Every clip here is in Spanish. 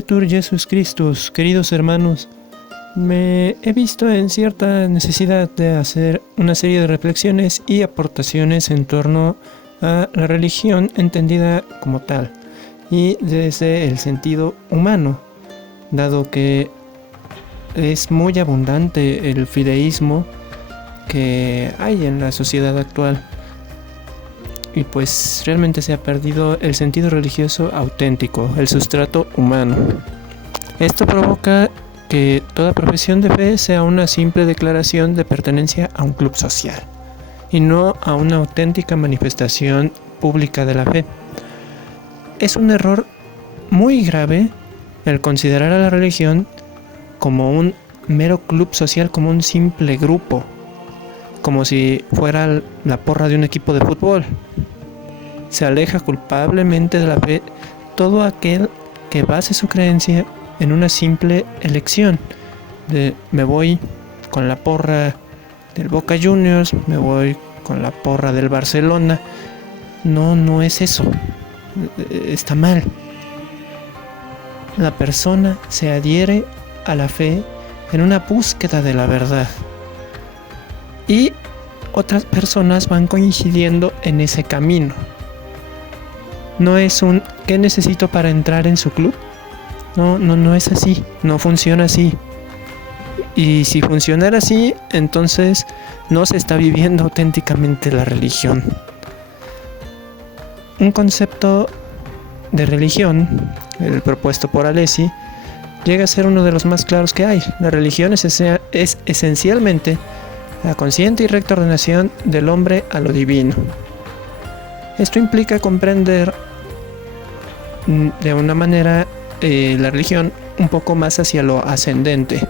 Creator Jesus Christus, queridos hermanos, me he visto en cierta necesidad de hacer una serie de reflexiones y aportaciones en torno a la religión entendida como tal y desde el sentido humano, dado que es muy abundante el fideísmo que hay en la sociedad actual y pues realmente se ha perdido el sentido religioso auténtico, el sustrato humano. Esto provoca que toda profesión de fe sea una simple declaración de pertenencia a un club social y no a una auténtica manifestación pública de la fe. Es un error muy grave el considerar a la religión como un mero club social, como un simple grupo, como si fuera la porra de un equipo de fútbol. Se aleja culpablemente de la fe todo aquel que base su creencia en una simple elección de me voy con la porra del Boca Juniors, me voy con la porra del Barcelona. No es eso. Está mal. La persona se adhiere a la fe en una búsqueda de la verdad. Y otras personas van coincidiendo en ese camino. No es un ¿qué necesito para entrar en su club? No es así, no funciona así. Y si funcionara así, entonces no se está viviendo auténticamente la religión. Un concepto de religión, el propuesto por Alessi, llega a ser uno de los más claros que hay. La religión es esencialmente la consciente y recta ordenación del hombre a lo divino. Esto implica comprender de una manera la religión un poco más hacia lo ascendente,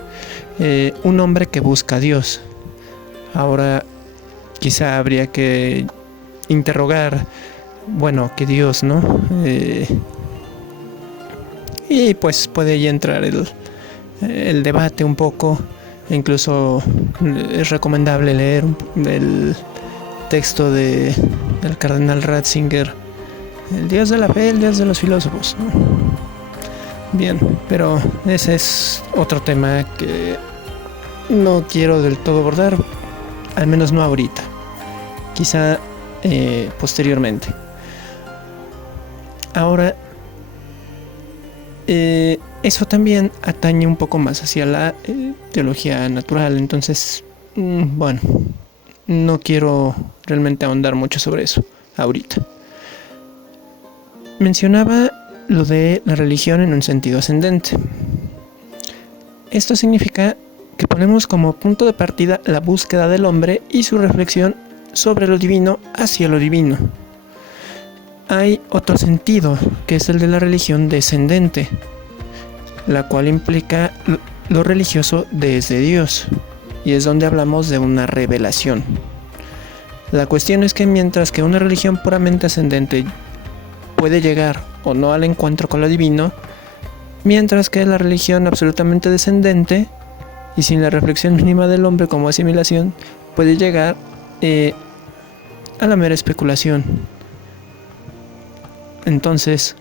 un hombre que busca a Dios. Ahora quizá habría que interrogar, bueno, ¿qué Dios, no? Y pues puede ahí entrar el debate un poco. Incluso es recomendable leer el texto del cardenal Ratzinger, el Dios de la fe, el Dios de los filósofos, ¿no? Bien, pero ese es otro tema que no quiero del todo abordar, al menos no ahorita, quizá posteriormente. Ahora, eso también atañe un poco más hacia la teología natural, entonces, bueno, no quiero realmente ahondar mucho sobre eso ahorita. Mencionaba lo de la religión en un sentido ascendente. Esto significa que ponemos como punto de partida la búsqueda del hombre y su reflexión sobre lo divino hacia lo divino. Hay otro sentido, que es el de la religión descendente, la cual implica lo religioso desde Dios, y es donde hablamos de una revelación. La cuestión es que mientras que una religión puramente ascendente puede llegar o no al encuentro con lo divino, mientras que la religión absolutamente descendente y sin la reflexión mínima del hombre como asimilación puede llegar a la mera especulación. Entonces,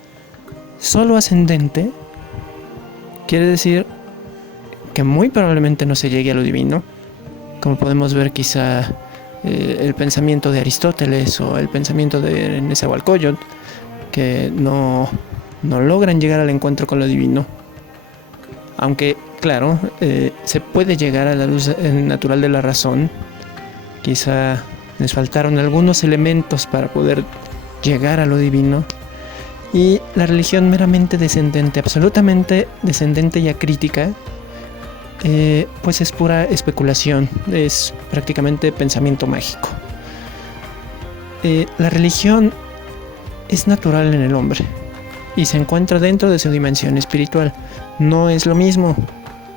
solo ascendente quiere decir que muy probablemente no se llegue a lo divino, como podemos ver quizá el pensamiento de Aristóteles o el pensamiento de Nezahualcóyotl, que no logran llegar al encuentro con lo divino. Aunque, claro, se puede llegar a la luz natural de la razón. Quizá les faltaron algunos elementos para poder llegar a lo divino. Y la religión meramente descendente, absolutamente descendente y acrítica, pues es pura especulación, es prácticamente pensamiento mágico. La religión es natural en el hombre y se encuentra dentro de su dimensión espiritual. No es lo mismo,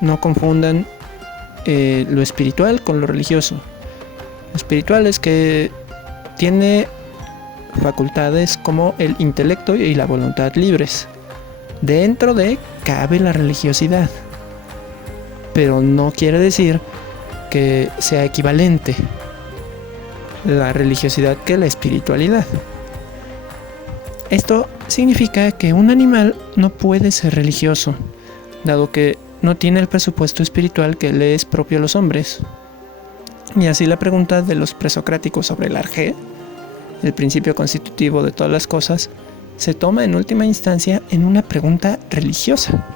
no confundan lo espiritual con lo religioso. Lo espiritual es que tiene facultades como el intelecto y la voluntad libres. Dentro de cabe la religiosidad, pero no quiere decir que sea equivalente la religiosidad que la espiritualidad. Esto significa que un animal no puede ser religioso, dado que no tiene el presupuesto espiritual que le es propio a los hombres. Y así la pregunta de los presocráticos sobre el arjé, el principio constitutivo de todas las cosas, se toma en última instancia en una pregunta religiosa,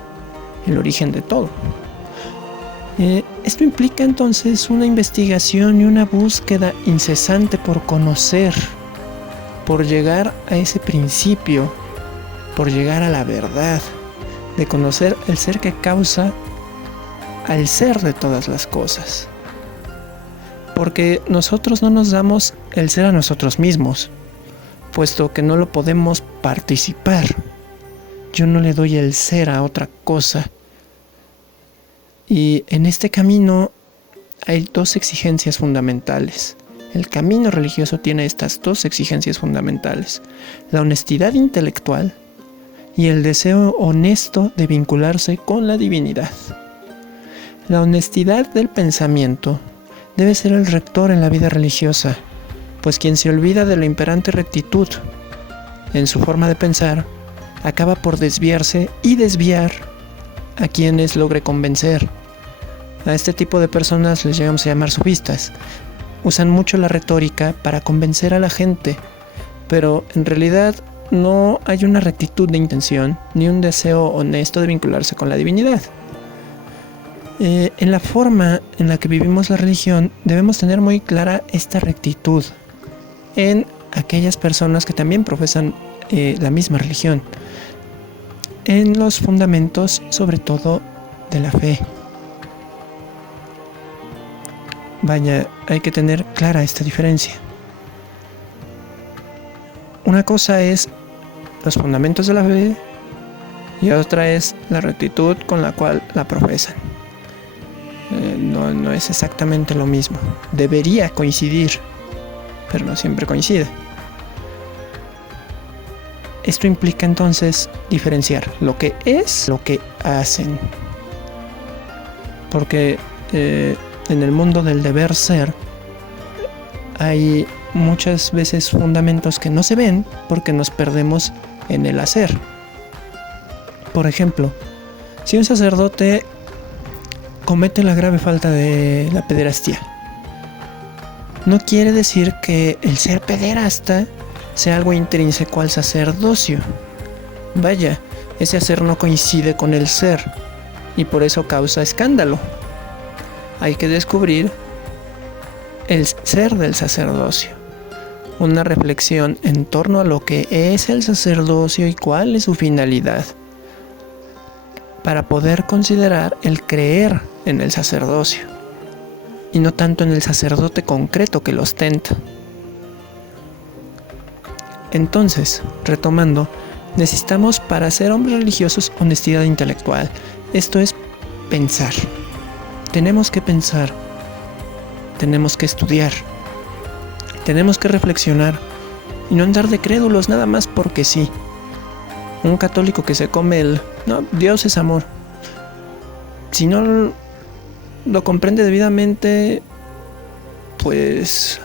el origen de todo. Esto implica entonces una investigación y una búsqueda incesante por conocer, por llegar a ese principio, por llegar a la verdad, de conocer el ser que causa al ser de todas las cosas. Porque nosotros no nos damos el ser a nosotros mismos, puesto que no lo podemos participar. Yo no le doy el ser a otra cosa. Y en este camino hay dos exigencias fundamentales. El camino religioso tiene estas dos exigencias fundamentales: la honestidad intelectual y el deseo honesto de vincularse con la divinidad. La honestidad del pensamiento debe ser el rector en la vida religiosa, pues quien se olvida de la imperante rectitud en su forma de pensar acaba por desviarse y desviar a quienes logre convencer. A este tipo de personas les llegamos a llamar sofistas. Usan mucho la retórica para convencer a la gente, pero en realidad no hay una rectitud de intención ni un deseo honesto de vincularse con la divinidad. En la forma en la que vivimos la religión debemos tener muy clara esta rectitud en aquellas personas que también profesan la misma religión, en los fundamentos sobre todo de la fe. Vaya, hay que tener clara esta diferencia. Una cosa es los fundamentos de la fe y otra es la rectitud con la cual la profesan. No es exactamente lo mismo. Debería coincidir, pero no siempre coincide. Esto implica entonces diferenciar lo que es, lo que hacen. Porque en el mundo del deber ser hay muchas veces fundamentos que no se ven porque nos perdemos en el hacer. Por ejemplo, si un sacerdote comete la grave falta de la pederastía, no quiere decir que el ser pederasta sea algo intrínseco al sacerdocio. Vaya, ese hacer no coincide con el ser y por eso causa escándalo. Hay que descubrir el ser del sacerdocio, una reflexión en torno a lo que es el sacerdocio y cuál es su finalidad, para poder considerar el creer en el sacerdocio y no tanto en el sacerdote concreto que lo ostenta. Entonces, retomando, necesitamos para ser hombres religiosos honestidad intelectual. Esto es pensar. Tenemos que pensar, tenemos que estudiar, tenemos que reflexionar y no andar de crédulos nada más porque sí. Un católico que se come no, Dios es amor. Si no lo comprende debidamente, pues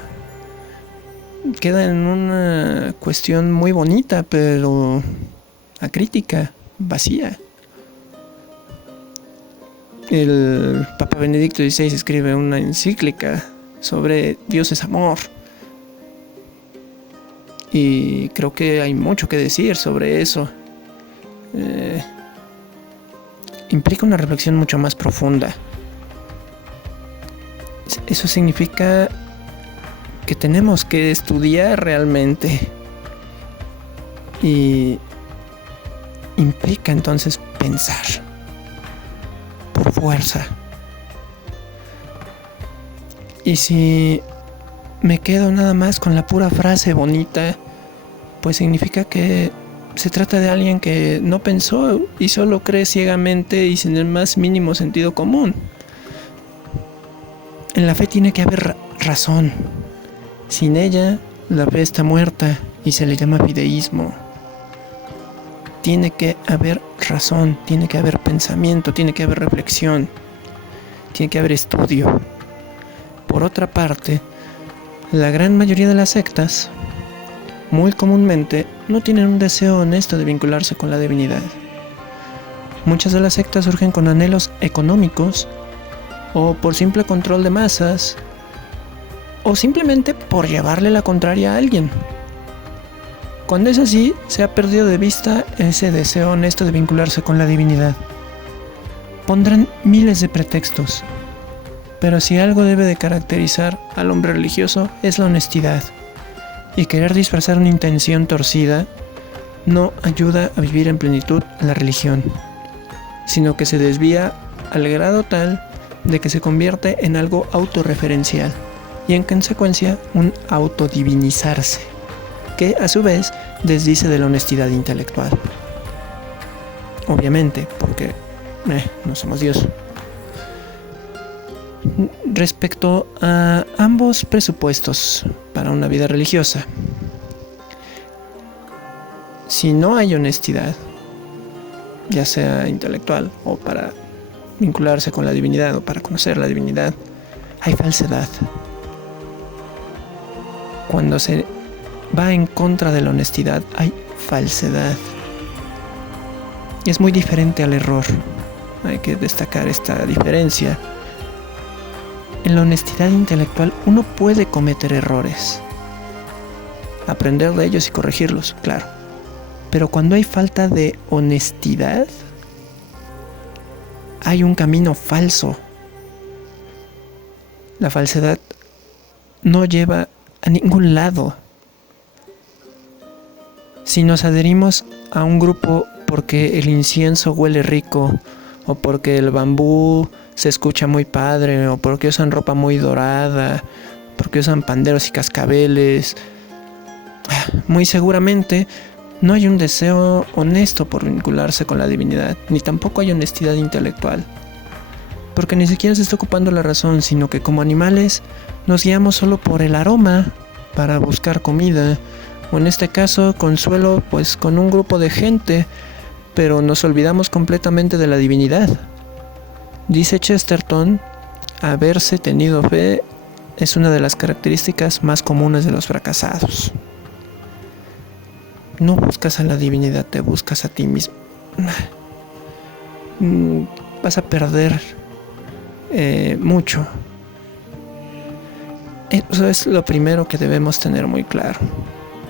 queda en una cuestión muy bonita, pero acrítica, vacía. El Papa Benedicto XVI escribe una encíclica sobre Dios es amor. Y creo que hay mucho que decir sobre eso. Implica una reflexión mucho más profunda. Eso significa que tenemos que estudiar realmente. Y implica entonces pensar por fuerza. Y si me quedo nada más con la pura frase bonita, pues significa que se trata de alguien que no pensó y solo cree ciegamente y sin el más mínimo sentido común. En la fe tiene que haber razón. Sin ella, la fe está muerta y se le llama fideísmo. Tiene que haber razón, tiene que haber pensamiento, tiene que haber reflexión, tiene que haber estudio. Por otra parte, la gran mayoría de las sectas muy comúnmente no tienen un deseo honesto de vincularse con la divinidad. Muchas de las sectas surgen con anhelos económicos, o por simple control de masas, o simplemente por llevarle la contraria a alguien. Cuando es así, se ha perdido de vista ese deseo honesto de vincularse con la divinidad. Pondrán miles de pretextos, pero si algo debe de caracterizar al hombre religioso es la honestidad, y querer disfrazar una intención torcida no ayuda a vivir en plenitud la religión, sino que se desvía al grado tal de que se convierte en algo autorreferencial y en consecuencia un autodivinizarse, que a su vez desdice de la honestidad intelectual. Obviamente, porque no somos Dios. Respecto a ambos presupuestos para una vida religiosa, si no hay honestidad, ya sea intelectual o para vincularse con la divinidad o para conocer la divinidad, hay falsedad. Cuando se va en contra de la honestidad, hay falsedad. Y es muy diferente al error. Hay que destacar esta diferencia. En la honestidad intelectual uno puede cometer errores, aprender de ellos y corregirlos, claro. Pero cuando hay falta de honestidad, hay un camino falso. La falsedad no lleva a ningún lado. Si nos adherimos a un grupo porque el incienso huele rico, o porque el bambú se escucha muy padre, o porque usan ropa muy dorada, porque usan panderos y cascabeles, muy seguramente no hay un deseo honesto por vincularse con la divinidad, ni tampoco hay honestidad intelectual, porque ni siquiera se está ocupando la razón, sino que como animales nos guiamos solo por el aroma para buscar comida, o en este caso consuelo pues con un grupo de gente, pero nos olvidamos completamente de la divinidad. Dice Chesterton, haberse tenido fe es una de las características más comunes de los fracasados. No buscas a la divinidad, te buscas a ti mismo. Vas a perder mucho. Eso es lo primero que debemos tener muy claro.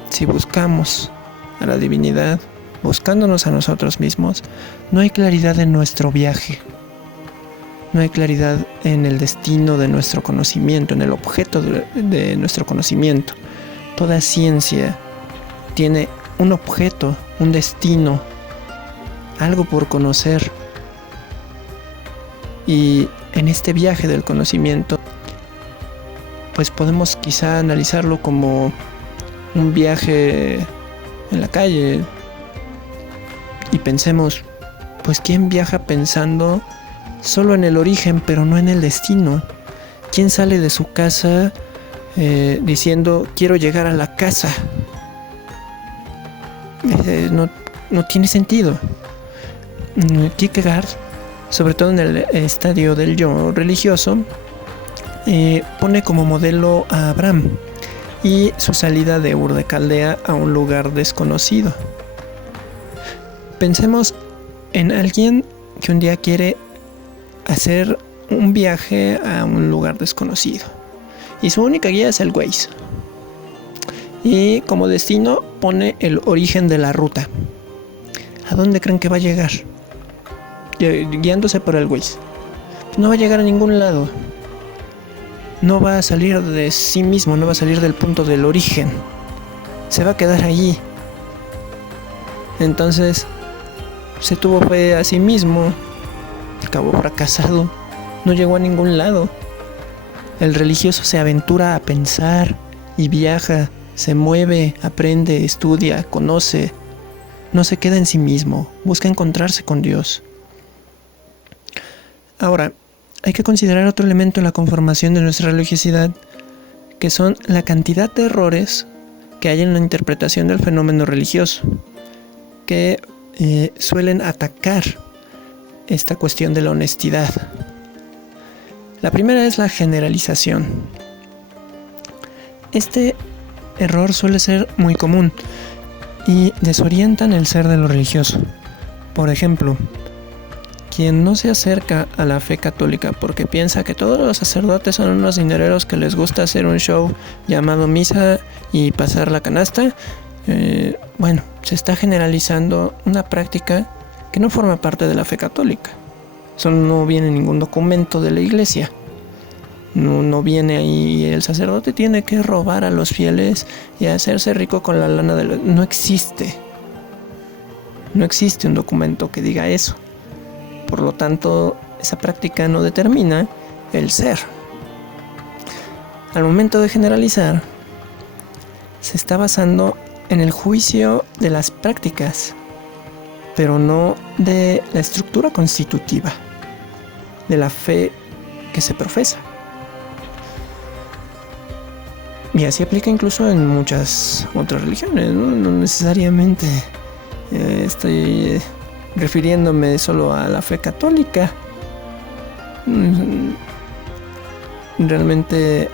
Si buscamos a la divinidad, buscándonos a nosotros mismos, no hay claridad en nuestro viaje. No hay claridad en el destino de nuestro conocimiento, en el objeto de nuestro conocimiento. Toda ciencia tiene un objeto, un destino, algo por conocer. Y en este viaje del conocimiento, pues podemos quizá analizarlo como un viaje en la calle. Y pensemos, pues ¿quién viaja pensando solo en el origen, pero no en el destino? ¿Quién sale de su casa diciendo quiero llegar a la casa? No tiene sentido. Kierkegaard, sobre todo en el estadio del yo religioso, pone como modelo a Abraham y su salida de Ur de Caldea a un lugar desconocido. Pensemos en alguien que un día quiere hacer un viaje a un lugar desconocido y su única guía es el Waze, y como destino pone el origen de la ruta. ¿A dónde creen que va a llegar? Guiándose por el Waze, no va a llegar a ningún lado. No va a salir de sí mismo, no va a salir del punto del origen, se va a quedar allí. Entonces se tuvo fe a sí mismo, acabó fracasado, no llegó a ningún lado. El religioso se aventura a pensar y viaja, se mueve, aprende, estudia, conoce, no se queda en sí mismo, busca encontrarse con Dios. Ahora, hay que considerar otro elemento en la conformación de nuestra religiosidad, que son la cantidad de errores que hay en la interpretación del fenómeno religioso, que suelen atacar esta cuestión de la honestidad. La primera es la generalización. Este error suele ser muy común y desorientan el ser de lo religioso. Por ejemplo, quien no se acerca a la fe católica porque piensa que todos los sacerdotes son unos dinereros que les gusta hacer un show llamado misa y pasar la canasta, se está generalizando una práctica que no forma parte de la fe católica. Eso no viene en ningún documento de la iglesia. No viene ahí el sacerdote tiene que robar a los fieles y hacerse rico con la lana de los... No existe. No existe un documento que diga eso. Por lo tanto, esa práctica no determina el ser. Al momento de generalizar, se está basando en el juicio de las prácticas, pero no de la estructura constitutiva de la fe que se profesa. Y así aplica incluso en muchas otras religiones, ¿no? No necesariamente estoy refiriéndome solo a la fe católica. Realmente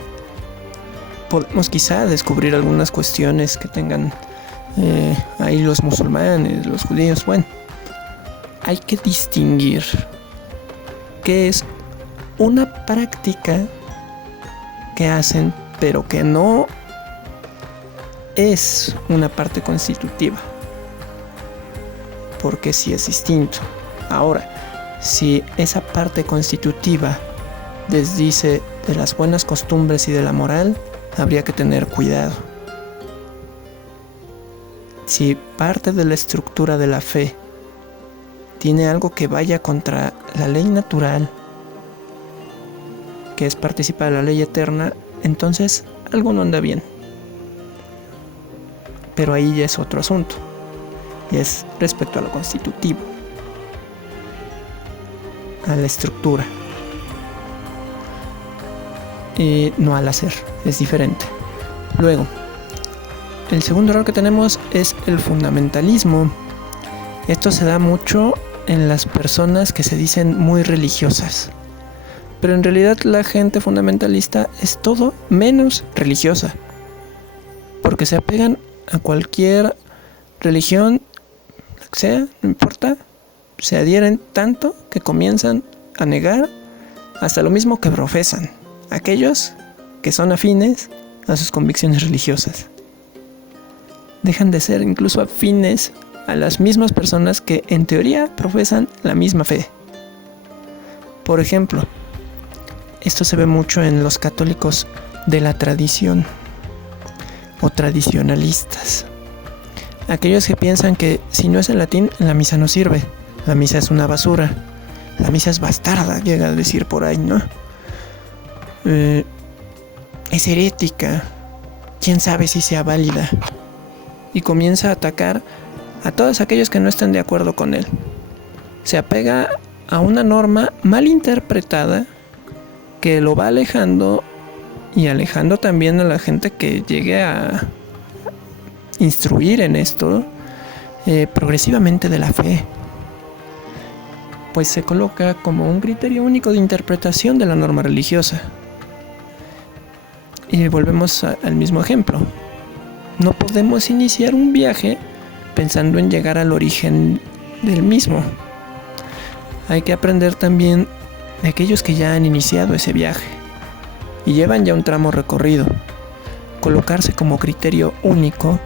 podemos quizá descubrir algunas cuestiones que tengan ahí los musulmanes, los judíos. Bueno, hay que distinguir qué es una práctica que hacen, pero que no es una parte constitutiva, porque sí es distinto. Ahora, si esa parte constitutiva desdice de las buenas costumbres y de la moral, habría que tener cuidado. Si parte de la estructura de la fe tiene algo que vaya contra la ley natural, que es participar de la ley eterna, entonces algo no anda bien. Pero ahí ya es otro asunto, y es respecto a lo constitutivo, a la estructura, y no al hacer, es diferente. Luego, el segundo error que tenemos es el fundamentalismo. Esto se da mucho en las personas que se dicen muy religiosas, pero en realidad la gente fundamentalista es todo menos religiosa, porque se apegan a cualquier religión, la que sea, no importa, se adhieren tanto que comienzan a negar hasta lo mismo que profesan, aquellos que son afines a sus convicciones religiosas. Dejan de ser incluso afines a las mismas personas que en teoría profesan la misma fe. Por ejemplo, esto se ve mucho en los católicos de la tradición o tradicionalistas. Aquellos que piensan que si no es en latín, la misa no sirve. La misa es una basura. La misa es bastarda, llega a decir por ahí, ¿no? Es herética. ¿Quién sabe si sea válida? Y comienza a atacar a todos aquellos que no están de acuerdo con él. Se apega a una norma mal interpretada que lo va alejando y alejando también a la gente que llegue a instruir en esto progresivamente de la fe, pues se coloca como un criterio único de interpretación de la norma religiosa. Y volvemos al mismo ejemplo. No podemos iniciar un viaje pensando en llegar al origen del mismo. Hay que aprender también de aquellos que ya han iniciado ese viaje y llevan ya un tramo recorrido. Colocarse como criterio único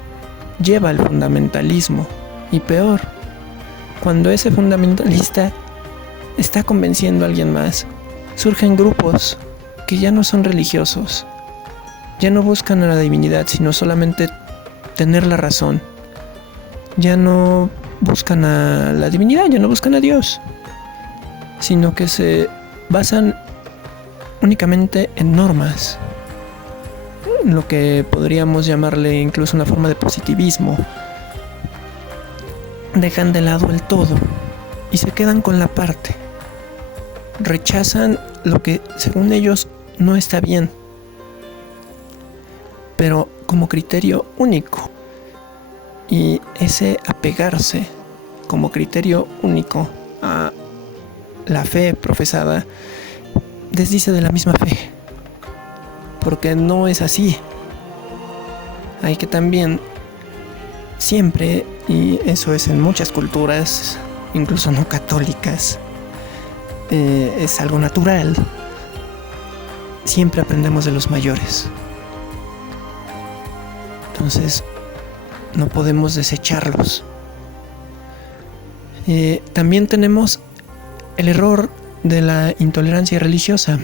lleva al fundamentalismo, y peor, cuando ese fundamentalista está convenciendo a alguien más, surgen grupos que ya no son religiosos, ya no buscan a la divinidad, sino solamente tener la razón. Ya no buscan a la divinidad, ya no buscan a Dios, sino que se basan únicamente en normas, lo que podríamos llamarle incluso una forma de positivismo. Dejan de lado el todo y se quedan con la parte. Rechazan lo que según ellos no está bien, pero como criterio único. Y ese apegarse como criterio único a la fe profesada desdice de la misma fe, porque no es así. Hay que también siempre, y eso es en muchas culturas, incluso no católicas, es algo natural, siempre aprendemos de los mayores. Entonces, no podemos desecharlos. También tenemos el error de la intolerancia religiosa.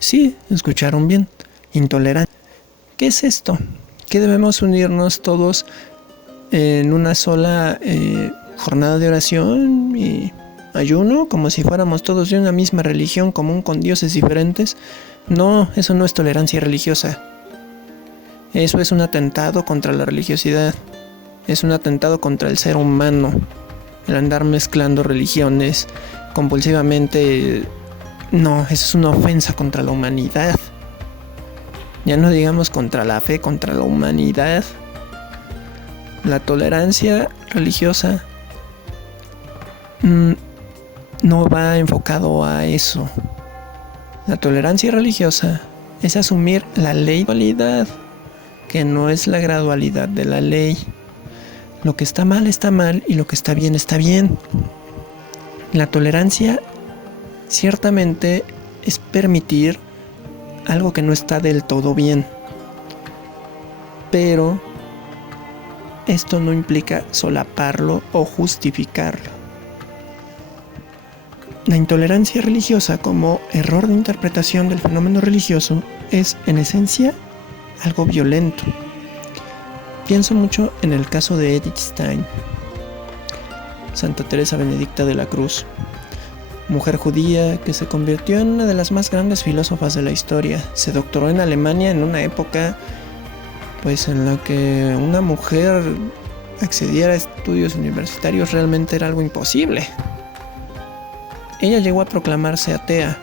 Sí, escucharon bien. Intolerancia. ¿Qué es esto? Que debemos unirnos todos en una sola jornada de oración y ayuno, como si fuéramos todos de una misma religión común con dioses diferentes. No, eso no es tolerancia religiosa. Eso es un atentado contra la religiosidad. Es un atentado contra el ser humano. El andar mezclando religiones compulsivamente. No, eso es una ofensa contra la humanidad. Ya no digamos contra la fe, contra la humanidad. La tolerancia religiosa no va enfocado a eso. La tolerancia religiosa es asumir la ley de dualidad, que no es la gradualidad de la ley. Lo que está mal y lo que está bien está bien. La tolerancia ciertamente es permitir algo que no está del todo bien. Pero esto no implica solaparlo o justificarlo. La intolerancia religiosa como error de interpretación del fenómeno religioso es, en esencia, algo violento. Pienso mucho en el caso de Edith Stein, Santa Teresa Benedicta de la Cruz, mujer judía que se convirtió en una de las más grandes filósofas de la historia. Se doctoró en Alemania en una época pues en la que una mujer accediera a estudios universitarios realmente era algo imposible. Ella llegó a proclamarse atea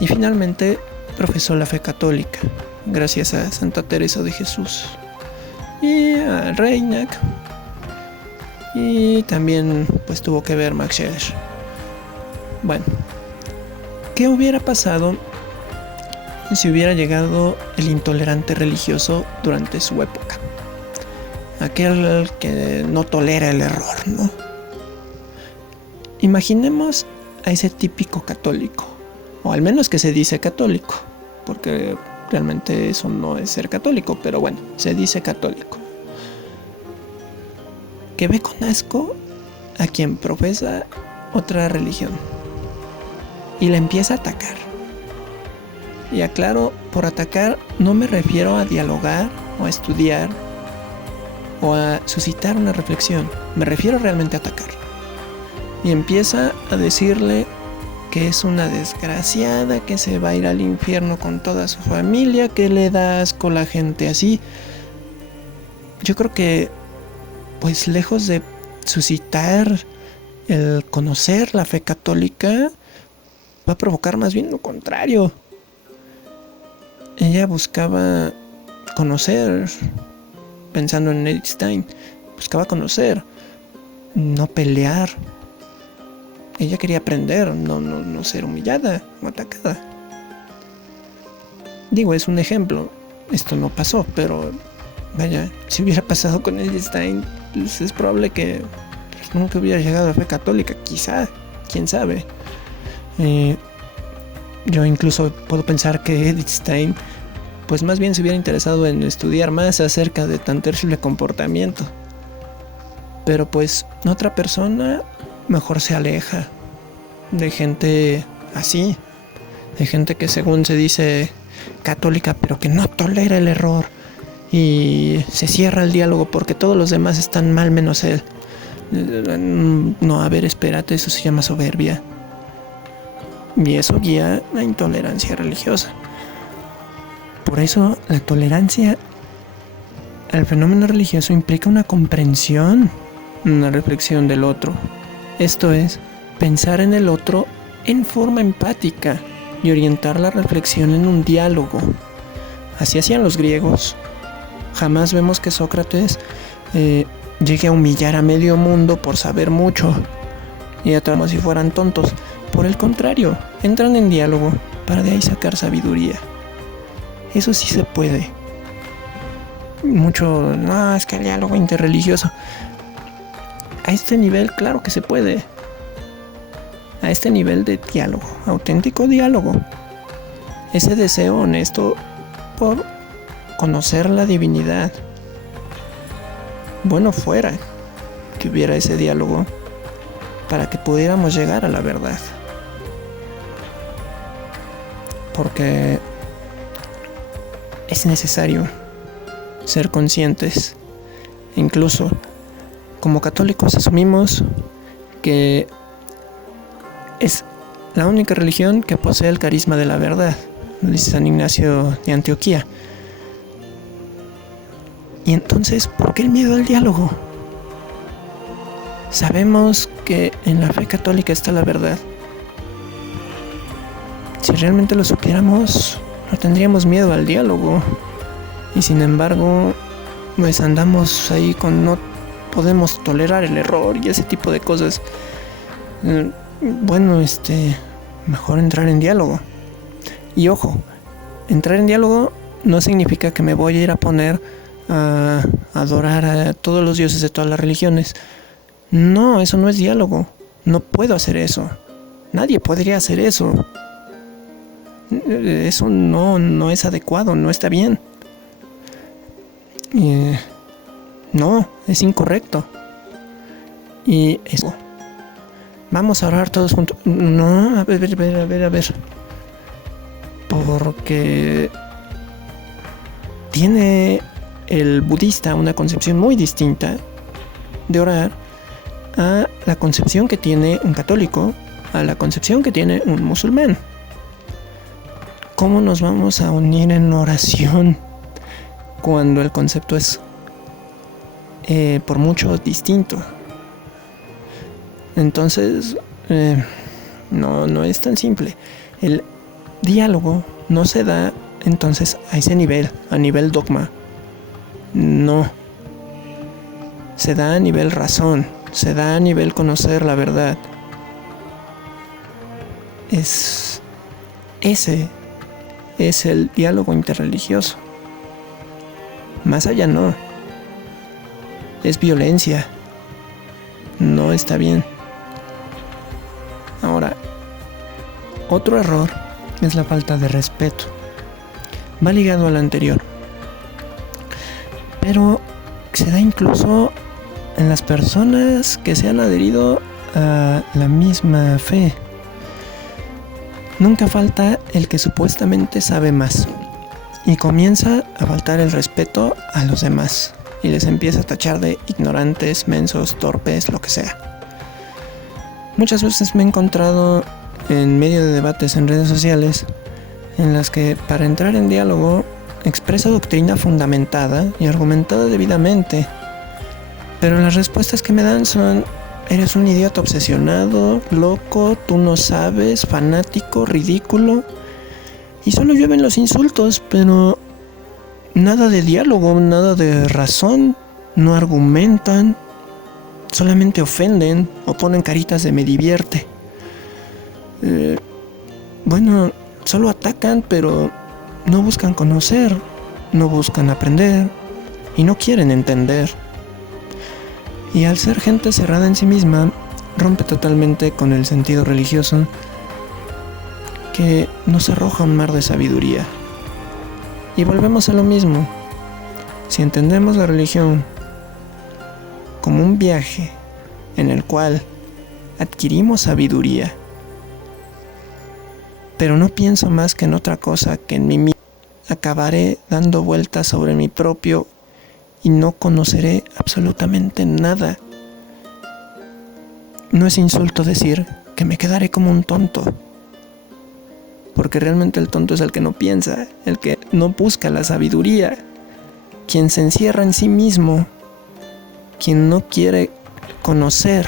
y finalmente profesó la fe católica gracias a Santa Teresa de Jesús y a Reinach, y también pues tuvo que ver Max Scheler. Bueno, ¿qué hubiera pasado si hubiera llegado el intolerante religioso durante su época? Aquel que no tolera el error, ¿no? Imaginemos a ese típico católico, o al menos que se dice católico, porque realmente eso no es ser católico, pero bueno, se dice católico, que ve con asco a quien profesa otra religión y la empieza a atacar. Y aclaro, por atacar no me refiero a dialogar o a estudiar o a suscitar una reflexión, me refiero realmente a atacar. Y empieza a decirle que es una desgraciada, que se va a ir al infierno con toda su familia, que le da asco la gente así. Yo creo que, pues lejos de suscitar el conocer la fe católica, va a provocar más bien lo contrario. Ella buscaba conocer, pensando en Edith Stein, buscaba conocer, no pelear. Ella quería aprender, no ser humillada o atacada. Digo, es un ejemplo. Esto no pasó, pero vaya, si hubiera pasado con Edith Stein, pues es probable que nunca hubiera llegado a la fe católica, quizá, quién sabe. Yo incluso puedo pensar que Edith Stein, pues más bien se hubiera interesado en estudiar más acerca de tan terrible comportamiento. Pero pues otra persona mejor se aleja de gente así, de gente que según se dice católica, pero que no tolera el error y se cierra el diálogo porque todos los demás están mal menos él. No, a ver, espérate, eso se llama soberbia. Y eso guía la intolerancia religiosa. Por eso la tolerancia al fenómeno religioso implica una comprensión, una reflexión del otro. Esto es, pensar en el otro en forma empática y orientar la reflexión en un diálogo. Así hacían los griegos. Jamás vemos que Sócrates llegue a humillar a medio mundo por saber mucho y a como si fueran tontos. Por el contrario, entran en diálogo para de ahí sacar sabiduría. Eso sí se puede. mucho, no, es que el diálogo interreligioso. A este nivel, claro que se puede. A este nivel de diálogo, auténtico diálogo. Ese deseo honesto por conocer la divinidad. Bueno fuera que hubiera ese diálogo para que pudiéramos llegar a la verdad. Porque es necesario ser conscientes. Incluso como católicos asumimos que es la única religión que posee el carisma de la verdad, dice San Ignacio de Antioquía. Y entonces, ¿por qué el miedo al diálogo? Sabemos que en la fe católica está la verdad. Si realmente lo supiéramos, no tendríamos miedo al diálogo. Y sin embargo, pues andamos ahí con no podemos tolerar el error y ese tipo de cosas. Bueno, mejor entrar en diálogo. Y ojo, entrar en diálogo no significa que me voy a ir a poner a adorar a todos los dioses de todas las religiones. No, eso no es diálogo. No puedo hacer eso. Nadie podría hacer eso. Eso no es adecuado, no está bien. No, es incorrecto. Y eso. Vamos a orar todos juntos. No, a ver. Porque tiene el budista una concepción muy distinta de orar a la concepción que tiene un católico, a la concepción que tiene un musulmán. ¿Cómo nos vamos a unir en oración cuando el concepto es por mucho distinto? Entonces, no es tan simple. El diálogo no se da entonces a ese nivel, a nivel dogma. No. Se da a nivel razón, se da a nivel conocer la verdad. Ese es el diálogo interreligioso. Más allá no. Es violencia. No está bien. Ahora, otro error es la falta de respeto. Va ligado al anterior. Pero se da incluso en las personas que se han adherido a la misma fe. Nunca falta el que supuestamente sabe más y comienza a faltar el respeto a los demás y les empieza a tachar de ignorantes, mensos, torpes, lo que sea. Muchas veces me he encontrado en medio de debates en redes sociales en las que para entrar en diálogo expresa doctrina fundamentada y argumentada debidamente, pero las respuestas que me dan son: eres un idiota obsesionado, loco, tú no sabes, fanático, ridículo. Y solo llueven los insultos, pero nada de diálogo, nada de razón, no argumentan, solamente ofenden o ponen caritas de me divierte. Bueno, solo atacan, pero no buscan conocer, no buscan aprender y no quieren entender. Y al ser gente cerrada en sí misma, rompe totalmente con el sentido religioso que nos arroja un mar de sabiduría. Y volvemos a lo mismo. Si entendemos la religión como un viaje en el cual adquirimos sabiduría, pero no pienso más que en otra cosa que en mí mismo, acabaré dando vueltas sobre mi propio y no conoceré absolutamente nada. No es insulto decir que me quedaré como un tonto, porque realmente el tonto es el que no piensa, el que no busca la sabiduría, quien se encierra en sí mismo, quien no quiere conocer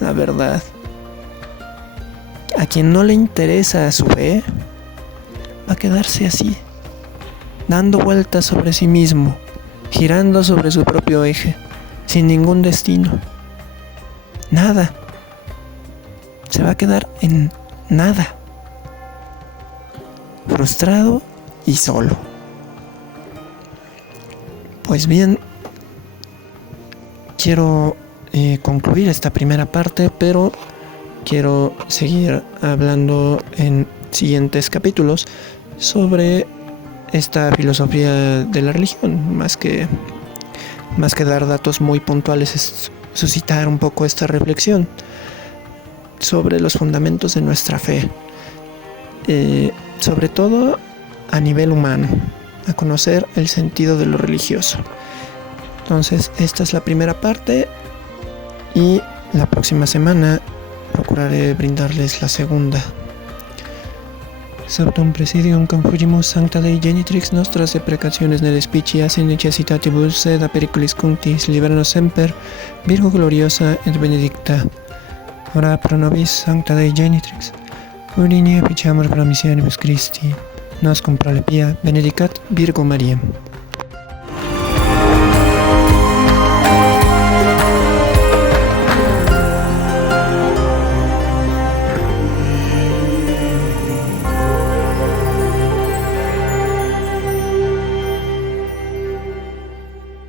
la verdad, a quien no le interesa su fe, va a quedarse así, dando vueltas sobre sí mismo, girando sobre su propio eje, sin ningún destino. Nada. Se va a quedar en nada. Frustrado y solo. Pues bien, quiero concluir esta primera parte, pero quiero seguir hablando en siguientes capítulos sobre esta filosofía de la religión. Más que dar datos muy puntuales, es suscitar un poco esta reflexión sobre los fundamentos de nuestra fe, sobre todo a nivel humano, a conocer el sentido de lo religioso. Entonces, esta es la primera parte y la próxima semana procuraré brindarles la segunda. Sanctum presidium confugimus sancta Dei genitrix nostras deprecationes nel spicias in necessitatibus sed a periculis cunctis libera semper Virgo gloriosa et benedicta. Ora pro nobis sancta Dei genitrix, Urinie epiciamur pro missionibus Christi, nos cum prolepia benedicat Virgo Mariam.